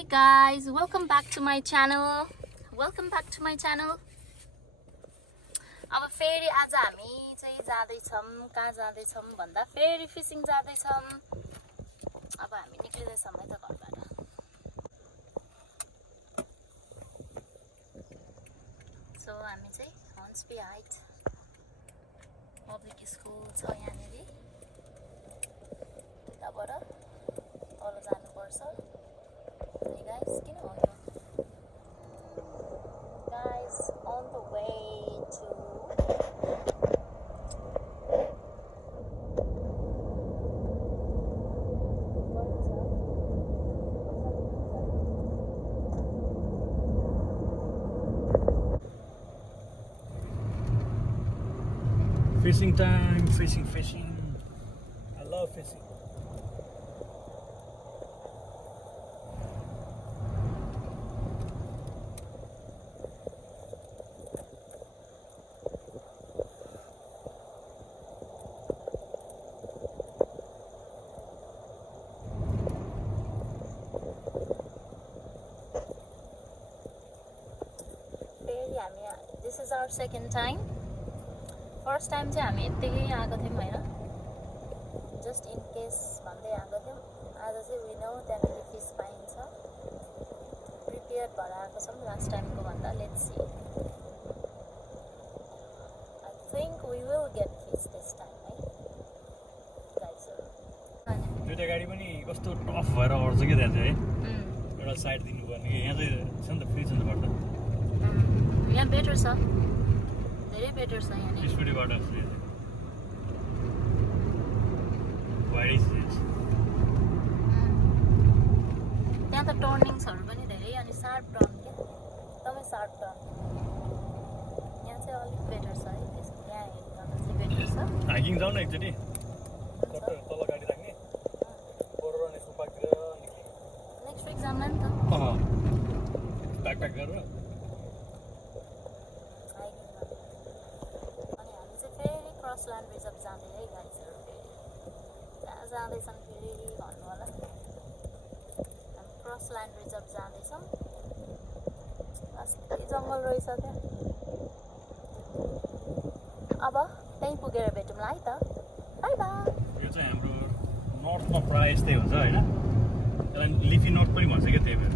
Hi guys, welcome back to my channel. अब फेरि आज हामी चाहिँ जाँदै छौं कहाँ जाँदै छौं भन्दा फेरि फिशिङ जाँदै छौं अब हामी निक्लिँदै छौं है त घरबाट सो हामी चाहिँ हन्सबी हाइट पब्लिक स्कुल छ यहाँनेरि त्यताबाट तल जानुपर्छ Hey guys, किन हो यो guys on the way to Fishing time, fishing. I love fishing. This is our second time. First time चाहिँ हामी यतिकै आएको थियौं हैन just in case भन्दै आएको थियौं आज चाहिँ we know त्यहाँनेरि फिश पाइन्छ प्रिपेयर्ड भएर आएको छौं लास्ट टाइमको भन्दा let's see I think we will get fish this time है guys दुईटा गाडी पनि कस्तो टफ भएर अड्छ के त्यहाँ चाहिँ एउटा साइड दिनु पर्ने यहाँ चाहिँ छ नि त फ्री छ नि पर्दा यहाँ बेटर छ धेरै बेटर छ यहाँ नि स्पिडबाट फ्री वाइड इज त्यहाँ त टर्निङ्सहरु पनि धेरै अनि शार्प टर्न के एकदमै शार्प टर्न यहाँ चाहिँ अलिक बेटर छ है त्यसको यहाँ हेर्दा चाहिँ बेटर छ हाइकिङ जाऊ न एकचोटी तल गाडी राख्ने पोरो र नेक्स्ट पार्कतिर नेक्स्ट विक जाम्ला नि त टाक गरेर क्रसल्यान्ड रिजर्भ जाँदै है गाइजहरु फेरि कहाँ जाँदैछन् फेरि भन्नु होला हामी क्रसल्यान्ड रिजर्भ जाँदैछौँ अस्ति जङ्गल रहेछ त्यहाँ अब त्यहीँ पुगेर भेटौँला है त बाई बाई यो चाहिँ हाम्रो नर्थमा प्रायः यस्तै हुन्छ हैन यसलाई लिफी नर्थ पनि भन्छ के त्यही भएर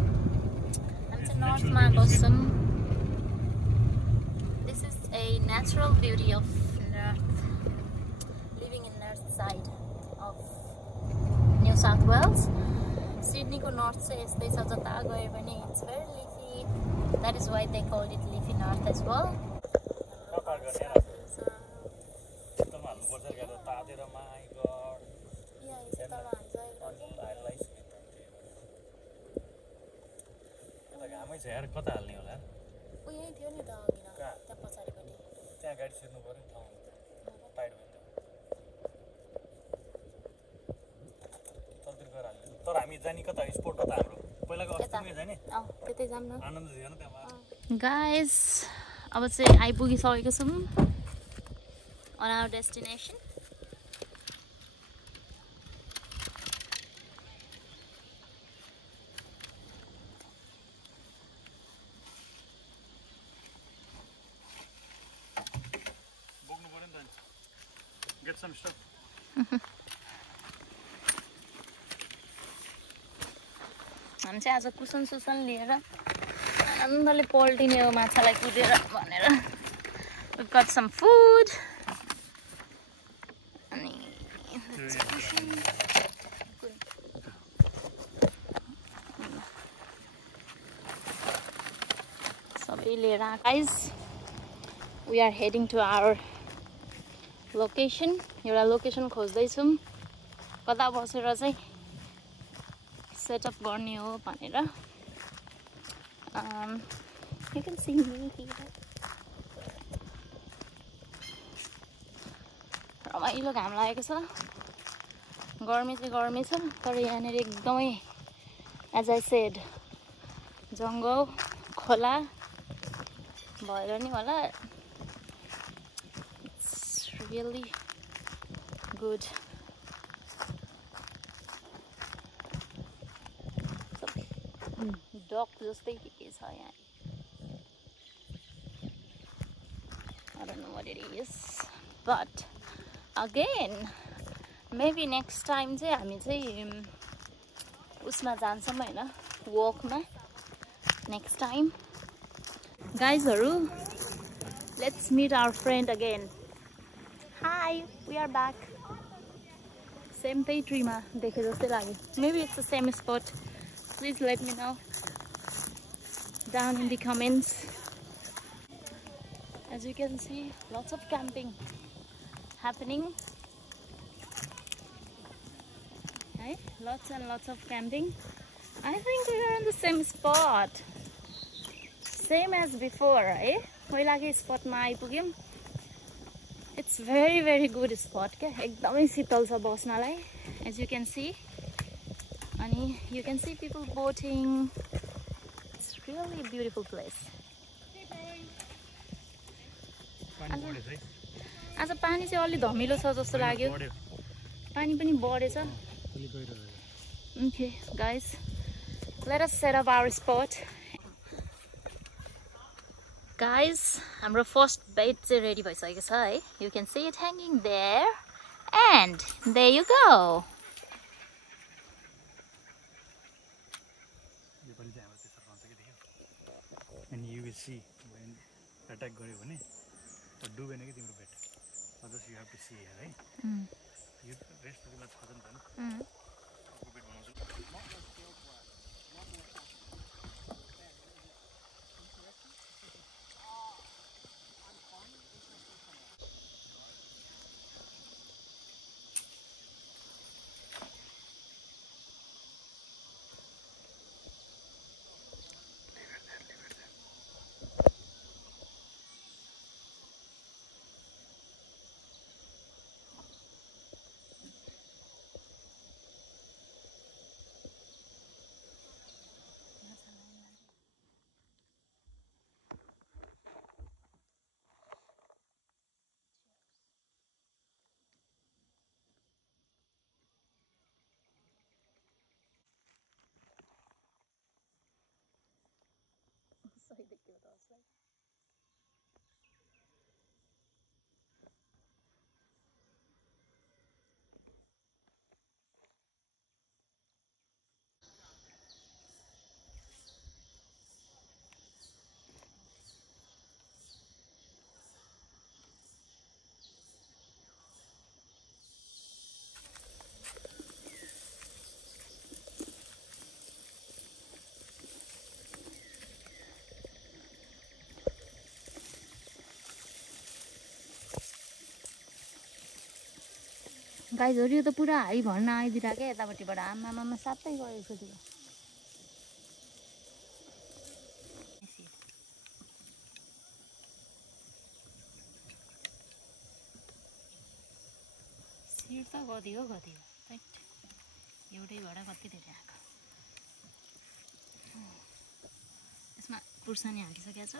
हामी चाहिँ नर्थमा बस्छौँ this is a natural beauty of side of New South Wales. Sydney ko north se yastै छ जता गए पनि it's very leafy. That is why they called it leafy north as well. घामै छ यार कता हाल्ने होला उ यही थियो नि त अघि न त्यहाँ पछाडिपटि त्यहाँ गाडी छिर्नु पर्यो नि ठाउँ टाइट भयो तर हामी जाने कता स्पोर्ट कता हाम्रो पहिलाको अस्तिमै जाने त्यतै जाम न आनन्द थियो न त्यहाँ गाइस अब चाहिँ आइपुगिसकेको छौँ on our destination बोक्नु पर्यो नि त get some stuff हामी चाहिँ आज कुसन सुसन लिएर आनन्दले पल्टिने हो माछालाई कुदेर भनेर we've got some food अनि सबै लिएर guys we are heading to our location एउटा लोकेसन खोज्दैछौँ कता बसेर चाहिँ सेटअप गर्ने हो भनेर you can see me here रमाइलो घाम लागेको छ गर्मी चाहिँ गर्मी छ तर यहाँनेरि एकदमै as I said जङ्गल खोला भएर नि होला it's really good डक जस्तै के छ यहाँ. I don't know what it is, but again maybe next time चाहिँ हामी चाहिँ उसमा जान्छौँ हैन, वकमा next time. Guysहरू, let's meet our friend again. Hi, we are back. Same tree ma dekhe jastै लाग्यो. Maybe it's the same spot. Please let me know down in the comments. As you can see, lots of camping happening. Hey, lots and lots of camping. I think we are on the same spot. Same as before, eh? पहिलाकै स्पटमा आइपुग्यौं. It's very good spot के एकदमै शीतल छ बस्नलाई. As you can see, अनि you can see people boating. It's really a beautiful place. आज पानी चाहिँ अलि धमिलो छ जस्तो लाग्यो. पानी पनि बढेछ. Okay, guys, let us set up our spot. Guys, हाम्रो first bait चाहिँ ready भइसकेको छ है. You can see it hanging there, and there you go. And you will see when attack गर्यो भने डुबेन के तिम्रो बेट. Just you have to see here, right? You rest of the छ नि त. गाइजहरु यो त पुरा हाई भर्न आइदिरहेको क्या यतापट्टिबाट. आमामा सातै गएको छ त्यो. सिड त गति हो एउटै भएर कति धेरै आएको. यसमा खुर्सानी हालिसकेको छ.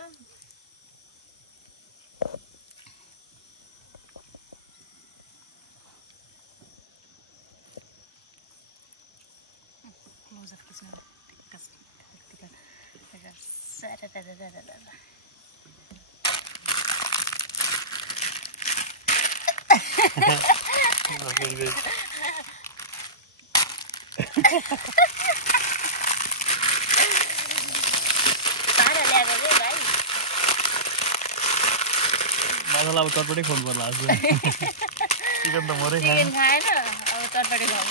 मजालाई अब चटपटै खुवाउनु पर्ला आज. चिकन त मरै खाएन, अब चटपटे खाऊ.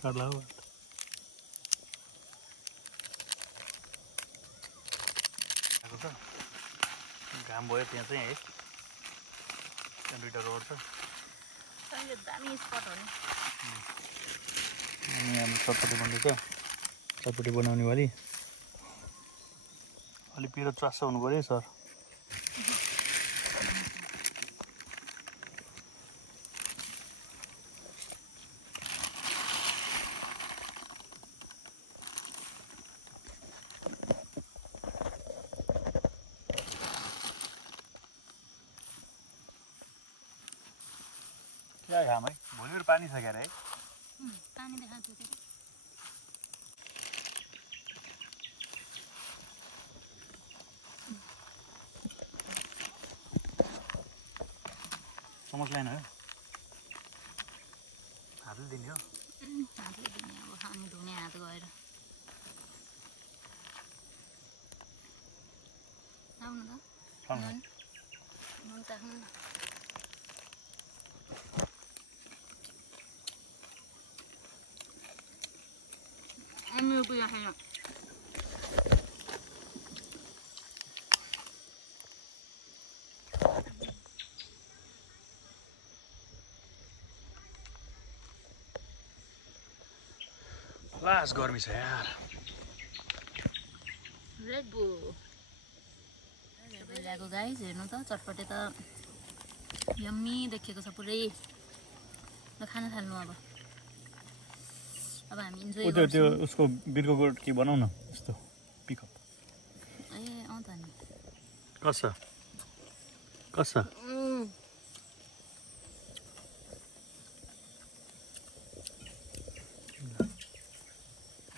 काट्ला हो. घाम भयो त्यहाँ चाहिँ है. त्यहाँ दुईटा रोड छ. दामी स्पट हो नि. अनि हामी चटपटी बन्दैछ. चटपटी बनाउने वाली अलिक पिरो चासो हुनु पर्यो सर. घाम है भोलि पानी छ क्यारे है पानी देखाएको थियो समोस लाइन हो हातले दिने हो हातले दिने अब हामी धुने हात गएर आउनु त नुन चाख्नु न मेरो कुरा छैन लास गर्मी छ यार रेड बुल ल्याएको गाइस हेर्नु त चटपटे त यम्मी देखेको छ पुरै ल खान थाल्नु अब हामी इन्जोय त्यो त्यो उसको बिर्को गोड के बनाउ न यस्तो पिकअप ए अँ त नि कसा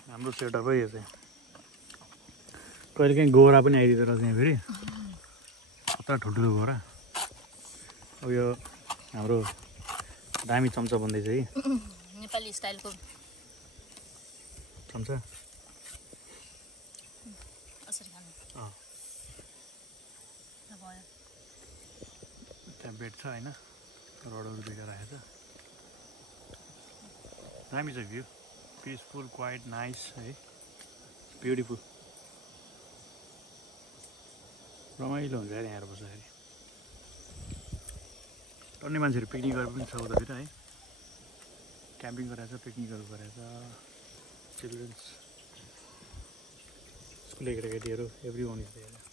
हाम्रो सेटअपै यो चाहिँ कहिले काहीँ गोरा पनि आइदिँदो रहेछ यहाँ फेरि कता ठुल्ठुलो गोरा अब यो हाम्रो दामी चम्चा बन्दैछ कि नेपाली स्टाइलको चम्चा असरी खानु भयो त्यहाँ बेड छ होइन रडहरू दुइटा राखेको छ दामी छ भ्यू पिसफुल क्वाइट नाइस है ब्युटिफुल रमाइलो हुन्छ यार यहाँ बस्दाखेरि टन्ने मान्छेहरू पिकनिक गरेर पनि छ उतातिर है क्याम्पिङ गरेको छ पिकनिकहरू गरेको छ चिल्ड्रेन्स स्कुल केटाकेटीहरू every one is there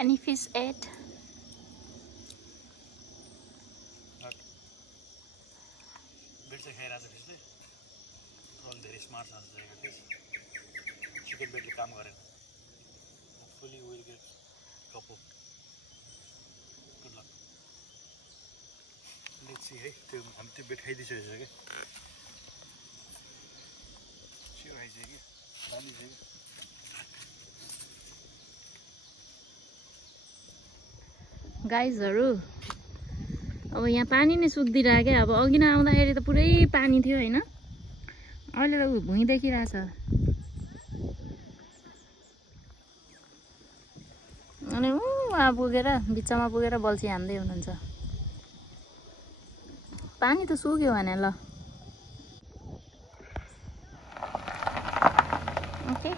Any fish ate? बिर्से खाइरहेको छ फिसले ट्रोल धेरै स्मार्ट छ फिस क्रिकेट बेटले काम गरेन hopefully will get couple good luck let's see है त्यो हामी त्यो बेट खाइदिइसकेको छ क्या स्योर खाइसक्यो कि खाइदिइसक्यो गाइजहरू अब यहाँ पानी नै सुक्दिरहेको क्या अब अघि नै आउँदाखेरि त पुरै पानी थियो होइन अहिले त भुइँ देखिरहेछ अनि वहाँ पुगेर बिचमा पुगेर बल्छी हान्दै हुनुहुन्छ पानी त सुक्यो भने ल okay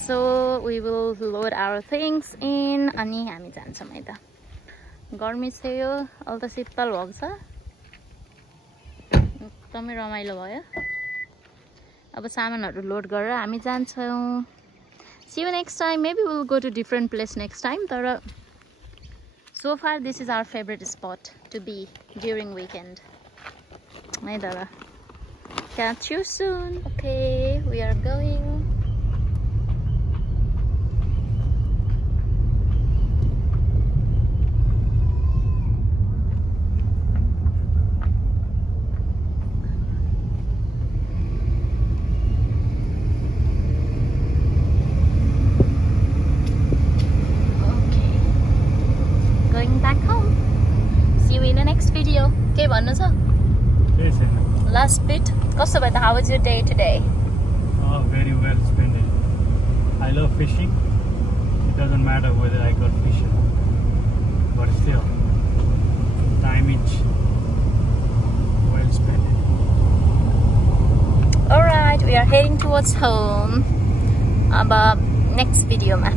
so we will load our things in अनि हामी जान्छौँ है त गर्मी थियो अहिले त शीतल भएको छ एकदमै रमाइलो भयो अब सामानहरू लोड गरेर हामी जान्छौँ see you next time maybe we'll go to different place next time तर so far this is our favorite spot to be during weekend है त catch you soon okay we are going के भन्नु छ last beet कस्तो भयो त how was your day today very well spent I love fishing it doesn't matter whether I got fish or not but still time is well spent alright we are heading towards home अब next video ma